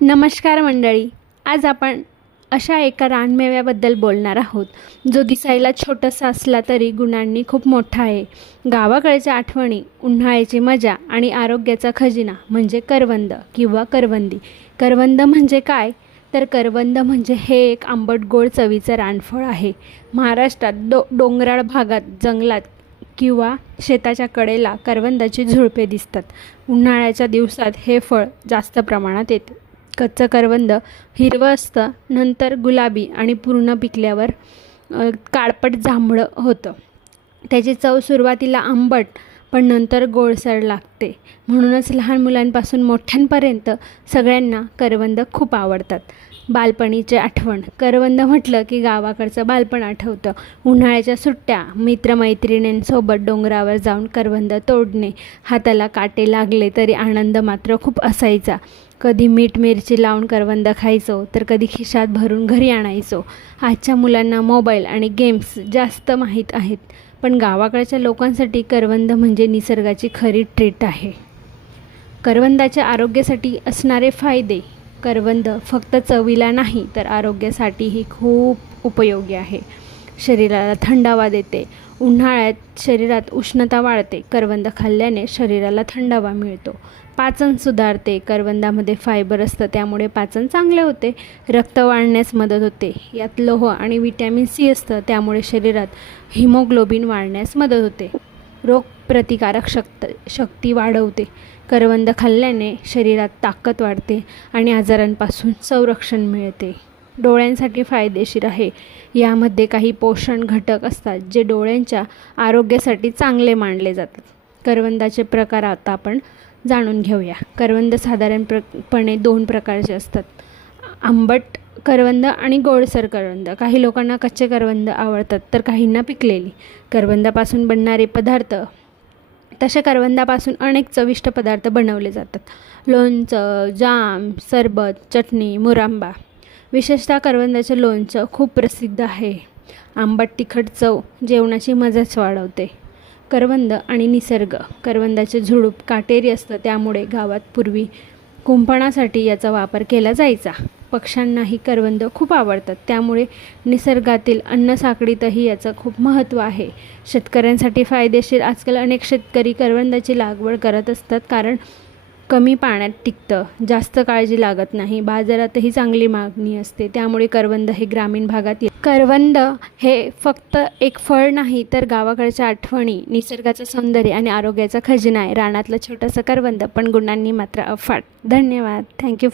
नमस्कार मंडळी. आज आपण अशा एका रानमेव्याबद्दल बोलणार आहोत जो दिसायला छोटासा असला तरी गुणांनी खूप मोठा आहे. गावाकडच्या आठवणी, उन्हाळ्याची मजा आणि आरोग्याचा खजिना म्हणजे करवंद किंवा करवंदी. करवंद म्हणजे काय? तर करवंद म्हणजे हे एक आंबट गोड चवीचं रानफळ आहे. महाराष्ट्रात डोंगराळ भागात, जंगलात किंवा शेताच्या कडेला करवंदाची झुडपे दिसतात. उन्हाळ्याच्या दिवसात हे फळ जास्त प्रमाणात येते. कच्चं करवंद हिरवं असतं, नंतर गुलाबी आणि पूर्ण पिकल्यावर काळपट जांभळं होतं. त्याची चव सुरुवातीला आंबट पण नंतर गोडसर लागते. म्हणूनच लहान मुलांपासून मोठ्यांपर्यंत सगळ्यांना करवंद खूप आवडतात. बालपणीचे आठवण. करवंद म्हटलं की गावाकडचं बालपण आठवतं. उन्हाळ्याच्या सुट्ट्या, मित्रमैत्रिणींसोबत डोंगरावर जाऊन करवंद तोडणे. हाताला काटे लागले तरी आनंद मात्र खूप असायचा. कधी मीठ मिरची लावून करवंद खायचो, तर कधी खिशात भरून घरी आणायचो. आजच्या मुलांना मोबाईल आणि गेम्स जास्त माहीत आहेत, पण गावाकडच्या लोकांसाठी करवंद म्हणजे निसर्गाची खरी ट्रीट आहे. करवंदाच्या आरोग्यासाठी असणारे फायदे. करवंद फक्त चवीला नाही तर आरोग्यासाठीही खूप उपयोगी आहे. शरीराला थंडावा देते. उन्हाळ्यात शरीरात उष्णता वाढते. करवंद खाल्ल्याने शरीराला थंडावा मिळतो. पाचन सुधारते. करवंदामध्ये फायबर असतं, त्यामुळे पाचन चांगले होते. रक्त वाढण्यास मदत होते. यात लोह आणि व्हिटॅमिन सी असतं, त्यामुळे शरीरात हिमोग्लोबिन वाढण्यास मदत होते. रोगप्रतिकारक शक्ती वाढवते. करवंद खाल्ल्याने शरीरात ताकद वाढते आणि आजारांपासून संरक्षण मिळते. डोळ्यांसाठी फायदेशीर आहे. यामध्ये काही पोषण घटक असतात जे डोळ्यांच्या आरोग्यासाठी चांगले मानले जातात. करवंदाचे प्रकार आता आपण जाणून घेऊया. करवंद साधारणपणे 2 प्रकारचे असतात: आंबट करवंद आणि गोडसर करवंद. काही लोकांना कच्चे करवंद आवडतात तर काहींना पिकलेली. करवंदापासून बनणारे पदार्थ. तसे करवंदापासून अनेक चविष्ट पदार्थ बनवले जातात. लोणचं, जाम, सरबत, चटणी, मुरांबा. विशेषतः करवंदाचं लोणचं खूप प्रसिद्ध आहे. आंबट तिखट चव जेवणाची मजाच वाढवते. करवंद आणि निसर्ग. करवंदाचे झुडूप काटेरी असतं, त्यामुळे गावात पूर्वी कुंपणासाठी याचा वापर केला जायचा. पक्ष्यांनाही करवंद खूप आवडतात, त्यामुळे निसर्गातील अन्नसाखळीतही याचं खूप महत्त्व आहे. शेतकऱ्यांसाठी फायदेशीर. आजकाल अनेक शेतकरी करवंदाची लागवड करत असतात, कारण कमी पाण्यात टिकतं, जास्त काळजी लागत नाही, बाजारातही चांगली मागणी असते, त्यामुळे करवंद हे ग्रामीण भागात करवंद हे फक्त एक फळ नाही तर गावाकडच्या आठवणी, निसर्गाचं सौंदर्य आणि आरोग्याचा खजिना आहे. रानातलं छोटंसं करवंद, पण गुणांनी मात्र अफाट. धन्यवाद. थँक्यू.